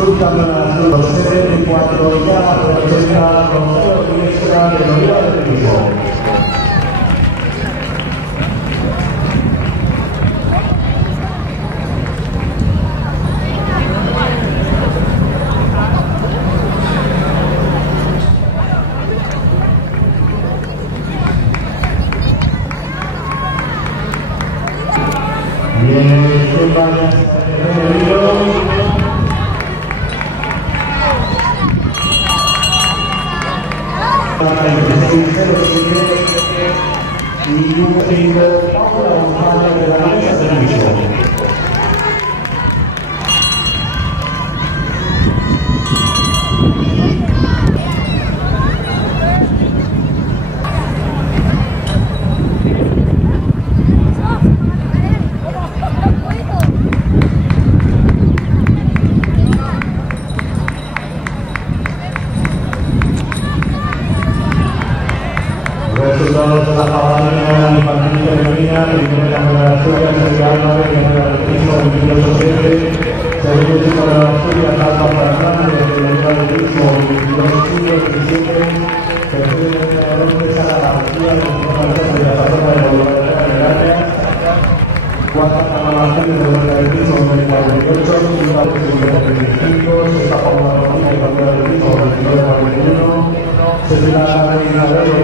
Subcampeonato 74 ya representa a Consejo de Universidad de Unidad de Turismo. Bien, compañeros, y un segundo a la de la mesa de servicio. Resultados de la caballería infantil femenina, primera de Asturias, Sevillana, primera del Piso, 28-7, segundo equipo de Asturias, Alba Fernández, de la Unidad del Piso, 22-17, tercero de la López a la García, de la Zona de la Universidad de Área, cuarta Canalación de la Unidad del Piso, 28, quinta de 25, sexta Paula Rodríguez, de la Unidad del Piso, 29-41, séptima Reina de